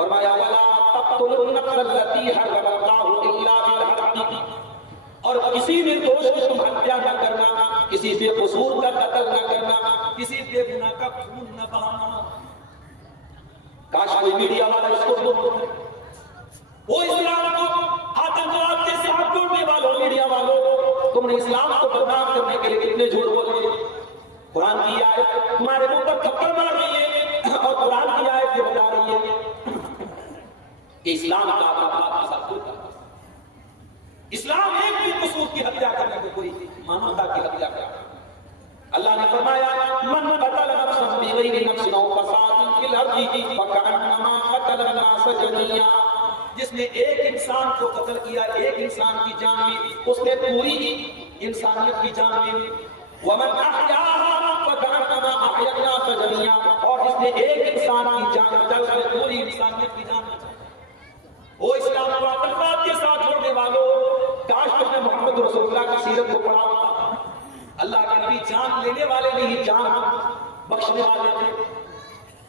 فرمایا وَلَا تَقْتُلُوا النَّفْسَ الَّتِي حَرَّمَ اللَّهُ إِلَّا بِالْحَقِّ، اور کسی نردوش کو تم ہتیا نہ کرنا، کسی بے قصور کا قتل نہ کرنا، کسی بے گناہ کا خون نہ بہانا۔ کاش کوئی میڈیا والا اس کو وہ اسلام کو آتنکواد کے ساتھ جوڑنے والوں، میڈیا والوں، تم نے اسلام کو بدنام کرنے کے لیے کتنے جھوٹ بولے۔ قرآن کی آیت تمہارے منہ پر تھپڑ مار رہی ہے اور قرآن کی آیت یہ بتا رہی ہے کہ اسلام کا اسلام ایک بھی قصور کی ہتیا کرنے کو کوئی مانوتا کی ہتیا کرنا۔ اللہ نے فرمایا من قتل نفسا بغیر نفس او فساد فی الارض فکأنما قتل الناس جميعا، جس نے ایک انسان کو قتل کیا، ایک انسان کی جان لی، اس نے پوری انسانیت کی جان لی۔ ومن احیاها فکأنما احیا الناس جميعا، اور جس نے ایک انسان کی جان بچا، اس نے پوری انسانیت کی جان بچا۔ وہ اسلام کو آتنکواد کے ساتھ جوڑنے والوں، کاش تم نے محمد رسول اللہ کی سیرت کو پڑھا ہوتا۔ اللہ کے نبی جان لینے والے نہیں، جان بخشنے والے تھے۔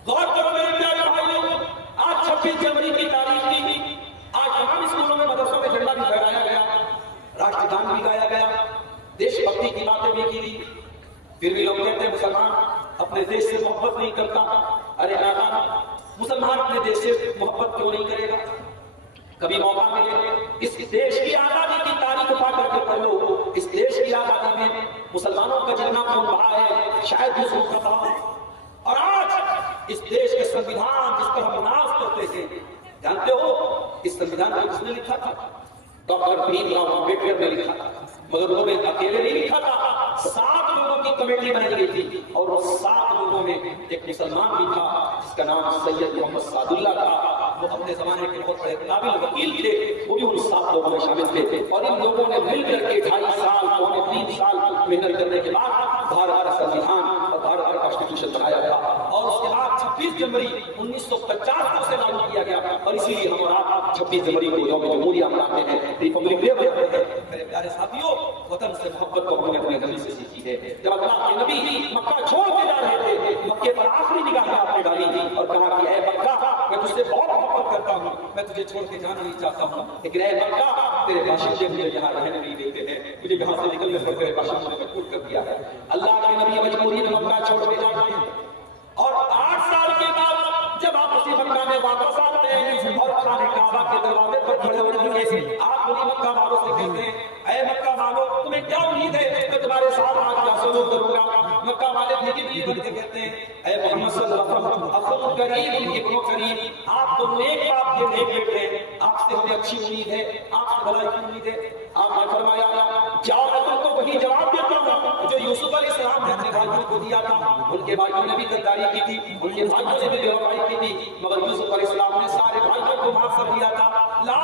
غور کرو میرے پیارے بھائیوں، آج 26 جنوری کی تاریخ تھی، آج تمام اسکولوں میں مدرسوں میں جھنڈا بھی پھہرایا گیا، راشٹر گان بھی گایا گیا، دیش بھکتی کی باتیں بھی کی گئی۔ پھر بھی لوگ کہتے ہیں مسلمان اپنے دیش سے محبت نہیں کرتا۔ ارے نانا، مسلمان اپنے دیش سے محبت کیوں نہیں کرے گا؟ کبھی موقع ملے اس دیش کی آزادی کی تاریخ اٹھا کر کے پڑھ لو، اس دیش کی آزادی میں مسلمانوں کا جتنا خون بہا ہے شاید دوسروں کا بہا۔ اور آج اس دیش کے سنویدھان جس پر ہم ناز کرتے تھے، جانتے ہو اس سنویدھان کو کس نے لکھا تھا؟ ڈاکٹر بھیم راؤ امبیڈکر نے لکھا تھا، مگر انہوں نے اکیلے نہیں لکھا تھا، 7 لوگوں کی کمیٹی بنائی گئی تھی، اور وہ 7 لوگوں میں ایک مسلمان بھی تھا جس کا نام سید محمد سعد اللہ تھا۔ وہ اپنے زمانے کے بہت بڑے قابل وکیل تھے، وہ بھی ان 7 لوگوں میں شامل تھے، اور ان لوگوں نے مل کر کے 2.5 سال پونے 3 سال محنت کرنے کے بعد بھارت کا سنویدھان اور بھارت کا کانسٹیٹیوشن بنایا تھا، اور اس کے بعد 26 جنوری 1950 کو اسے لاگو کیا گیا، اور اسی لیے ہم اور آپ 26 جنوری کو یوم جمہوریہ مناتے ہیں، ریپبلک ڈے مناتے ہیں۔ میرے پیارے ساتھیوں، وطن سے محبت کو ہم نے اپنے نبی سے سیکھی ہے۔ جب اللہ کے نبی مکہ چھوڑ کے جا رہے تھے، مکے پر آخری نگاہ آپ نے ڈالی اور کہا کہ اے مکہ، میں تجھ سے بہت محبت کرتا ہوں، میں تجھے چھوڑ کے جانا نہیں چاہتا ہوں، لیکن اے مکہ، تیرے باشندے مجھے یہاں رہنے نہیں دیتے ہیں، مجھے یہاں سے نکلنے پر تیرے باشندوں نے مجبور کر دیا ہے۔ اللہ کے نبی مجبوری میں مکہ چھوڑ کے جاتے ہیں، اور 8 سال کے بعد جب آپ اسی مکہ میں واپس آتے ہیں اور خانہ کعبہ کے دروازے پر کھڑے ہو جاتے ہیں، آپ انہیں مکہ والوں سے کہتے ہیں اے مکہ والوں، تمہیں کیا امید ہے کہ تمہارے ساتھ آج کیا سلوک کروں گا؟ مکہ والے بھیگی بھیگی بن کے کہتے ہیں اے محمد صلی اللہ علیہ وسلم، اخو کریم ابن کریم، آپ تو نیک باپ کے نیک بیٹے ہیں، آپ سے ہمیں اچھی امید ہے، آپ سے بھلائی کی امید ہے۔ آپ نے فرمایا جاؤ، میں تم کو وہی جواب دیتا ہوں جو یوسف علیہ السلام نے اپنے بھائیوں کو دیا تھا۔ ان کے بھائیوں نے بھی غداری کی تھی، ان کے بھائیوں نے بھی بے وفائی کی تھی، مگر یوسف علیہ السلام نے سارے بھائیوں کو معاف کر دیا تھا۔ لا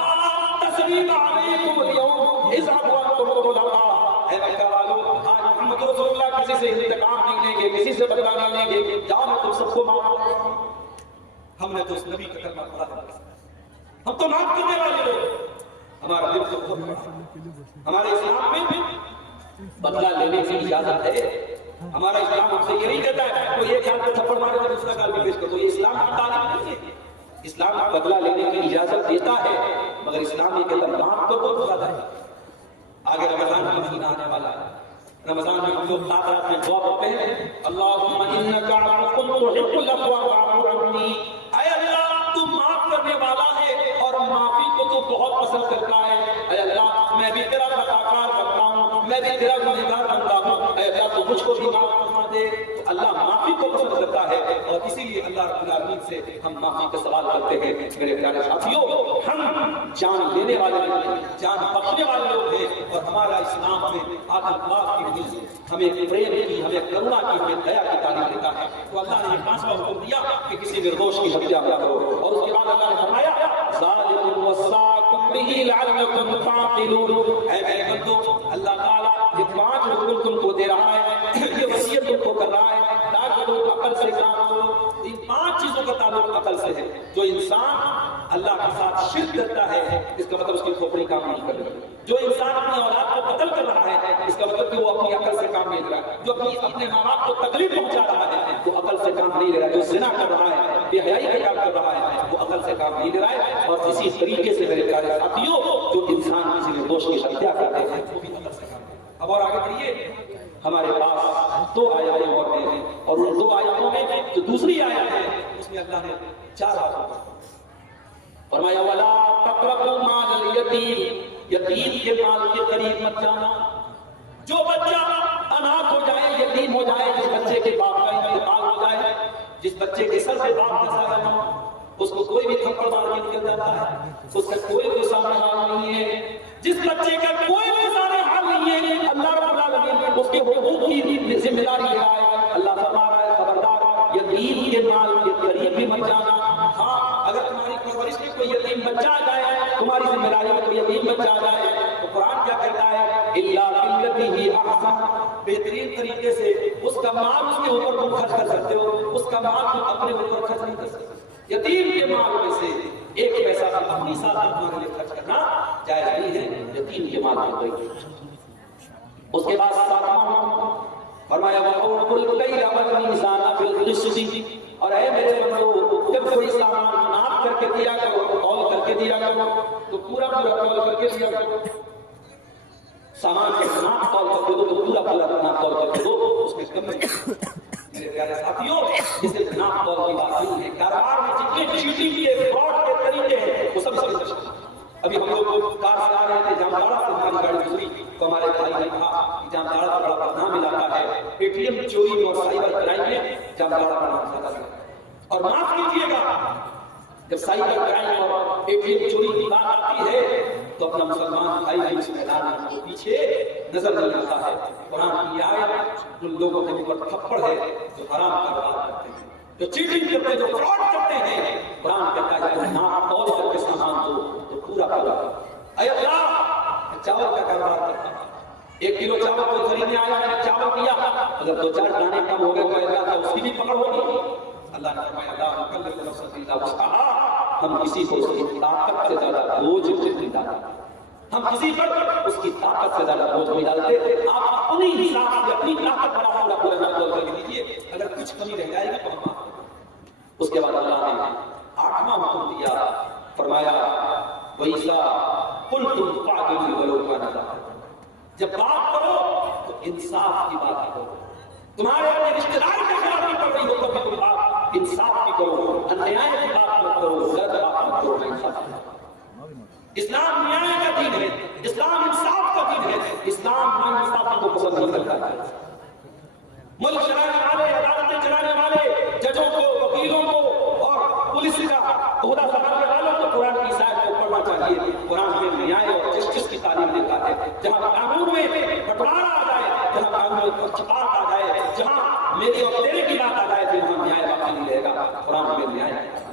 تثریب علیکم اليوم اذهبوا انتم طلقاء، اے مکہ والوں، آج محمد رسول اللہ کسی سے انتقام نہیں لیں گے، کسی سے بدلہ نہیں لیں گے، جاؤ میں تم سب کو معاف کر دوں۔ ہم نے تو اس نبی کا کلمہ پڑھا ہے، ہم تو معاف کرنے والے لوگ، ہمارا دل تو بہت بڑا ہے۔ ہمارے اسلام میں بدلہ لینے کی اجازت ہے، ہمارا اسلام ہم سے یہ نہیں کہتا ہے کوئی ایک ہاتھ کو تھپڑ مارے تو دوسرا گال بھی پیش کر دو، یہ اسلام کی تعلیم نہیں ہے۔ اسلام بدلہ لینے کی اجازت دیتا ہے، مگر اسلام یہ کہتا ہے معاف کر دو، زیادہ ہے۔ آگے رمضان کا مہینہ آنے والا ہے، رمضان میں ہم لوگ رات میں دعا پڑھتے ہیں اللہم انک عفو تحب العفو فاعف عنی، اے اللہ تو معاف کرنے والا ہے اور معافی کو تو بہت پسند کرتا ہے۔ اے اللہ میں بھی تیرا خطاکار بنتا ہوں، میں بھی تیرا گنہگار بنتا ہوں، اے اللہ تو مجھ کو بھی معاف فرما دے۔ تو اللہ معافی کو پسند کرتا ہے، اور اسی لیے اللہ رب العالمین سے ہم معافی کا سوال کرتے ہیں۔ میرے پیارے ساتھیوں، ہم جان لینے والے نہیں، جان بخشنے والے لوگ ہیں، اور ہمارا اسلام میں آتنکواد کی نہیں، ہمیں پریم کی، ہمیں کرونا کی، ہمیں دیا کی تعلیم دیتا ہے۔ تو اللہ نے یہ فیصلہ حکم دیا کہ کسی نردوش کی ہتیا نہ کرو، اور اس کے بعد اللہ نے فرمایا ذالکم وصاکم بہ لعلکم تعقلون، اے میرے بندو، اللہ تعالیٰ یہ 5 حکم تم کو دے رہا ہے، یہ وصیت تم کو کر رہا ہے تاکہ تم عقل سے کام کرو۔ ان 5 چیزوں کا تعلق عقل سے ہے، جو انسان اللہ کے ساتھ شرک کرتا ہے اس کا مطلب اس کی کھوپڑی کام نہیں کر رہی. جو انسان اپنی اولاد کو قتل کر رہا ہے اس کا مطلب کہ وہ اپنی عقل سے کام نہیں لے رہا. جو اپنے ماں باپ کو تکلیف پہنچا رہا ہے وہ عقل سے کام نہیں لے رہا. جو زنا کر رہا ہے بے حیائی کا کام کر رہا ہے وہ عقل سے کام نہیں لے رہا ہے. اور اسی طریقے سے میرے پیارے ساتھیوں جو انسان کسی نردوش کی ہتیا کرتے ہیں وہ بھی عقل سے کام لے. اب اور آگے بڑھیے. ہمارے پاس 2 آیتیں اور ہیں اور ان 2 آیتوں میں جو دوسری آیت ہے اس میں اللہ نے 4 باتیں فرمایا ولا تقربوا مال الیتیم. یتیم کے مال کے قریب مت جانا. جو بچہ اناتھ ہو جائے یتیم ہو جائے جس بچے کے باپ کا انتقال ہو جائے جس بچے کے سر سے باپ کا سایہ نہ ہو اس کو کوئی بھی تھپڑ مار کے نکل جاتا ہے. اس کا کوئی سامنے حال نہیں ہے. جس بچے کا کوئی بھی سامنے حال نہیں ہے اللہ رب العالمین اس کے حقوق کی ذمہ داری لے رہا ہے. اللہ فرما رہا ہے خبردار یتیم کے مال کے قریب بھی مت جانا. ہاں اگر تمہاری پرورش میں کوئی یتیم بچہ آ جائے تمہاری ذمہ داری میں کوئی یتیم بچہ آ جائے تو قرآن کیا کہتا ہے الا بالتی ہی احسن. بہترین طریقے سے اس کا مال اس کے اوپر تم خرچ کر سکتے ہو. اس کا مال تم اپنے اوپر خرچ نہیں کر سکتے. یتیم کے مال میں سے 1 پیسہ بھی اپنی ساتھ تمہارے لیے خرچ کرنا جائز نہیں ہے. یتیم کے مال میں کوئی. اس کے بعد فرمایا وَقُلْ كَيْلَ وَالْمِيزَانَ بِالْقِسْطِ. اور اے میرے بندو جب کوئی سامان ناپ کر کے دیا کرو تول کر کے دیا کرو تو پورا تول کر کے دیا کرو. سامان کے ناپ تول کر کے دو تو پورا ناپ تول کر کے دو. اس میں کم نہیں. میرے پیارے ساتھیوں جسے ناپ تول کی بات نہیں ہے. کاروبار میں جتنے چیٹنگ کے فراڈ کے طریقے ہیں وہ سب سے ابھی ہم لوگ کار چلا رہے تھے جامتاڑا سے ہماری گاڑی گزری تو ہمارے بھائی نے کہا کہ جامتاڑا کا بڑا بدنام علاقہ ہے. اے ٹی ایم چوری اور سائبر کرائم میں جامتاڑا کا نام زیادہ ہے. اور معاف کیجیے گا جب سائبر کرائم اور اے ٹی ایم چوری کی بات آتی ہے تو اپنا مسلمان بھائی بھی اس میدان میں پیچھے نظر نہیں آتا ہے. قرآن کی آیت ان لوگوں کے اوپر تھپڑ ہے جو حرام کاروبار کرتے ہیں جو چیٹنگ کرتے ہیں جو فراڈ کرتے ہیں. قرآن کہتا ہے کہ ناپ تول کر کے سامان دو تو پورا پورا. اے اللہ چاول کا کاروبار کرتا ہے 1 کلو چاول کو خریدنے آیا ہے چاول دیا اگر 2-4 دانے کم ہو گئے تو اللہ کا اس کی بھی پکڑ ہوگی. اللہ نے فرمایا لا نکلف نفسا الا وسعها. ہم کسی کو اس کی طاقت سے زیادہ بوجھ نہیں ڈالتے. ہم کسی پر اس کی طاقت سے زیادہ بوجھ نہیں ڈالتے. آپ اپنی حساب سے اپنی طاقت پر پورا نہ کر کے دیجیے. اگر کچھ کمی رہ جائے گی تو ہم. اس کے بعد اللہ نے 8واں حکم دیا فرمایا وَإِذَا قُلْتُمْ فَاعْدِلُوا وَلَوْ كَانَ ذَا قُرْبَىٰ. جب بات کرو تو انصاف کی بات کرو. تمہارے اپنے رشتے دار کے خلاف نہیں کر رہی ہو تو تم بات انصاف کی کرو. انیاء کی بات مت کرو. غلط بات مت کرو. اسلام نیاء کا دین ہے. اسلام انصاف کا دین ہے. اسلام ناانصافی کو پسند نہیں کرتا ہے. ملک چلانے والے عدالتیں چلانے والے ججوں کو وکیلوں کو اور پولیس کا عہدہ سنبھالنے والوں کو قرآن کی آیات کو پڑھنا چاہیے. قرآن میں نیاء اور جسٹس کی تعلیم دیتا ہے. جہاں قانون میں بٹوارا آ جائے جہاں قانون میں پچھپاٹ آ جائے جہاں میری اور تیرے کی بات آ جائے پھر وہاں نیاء باقی نہیں رہے گا. قرآن میں نیاء ہے.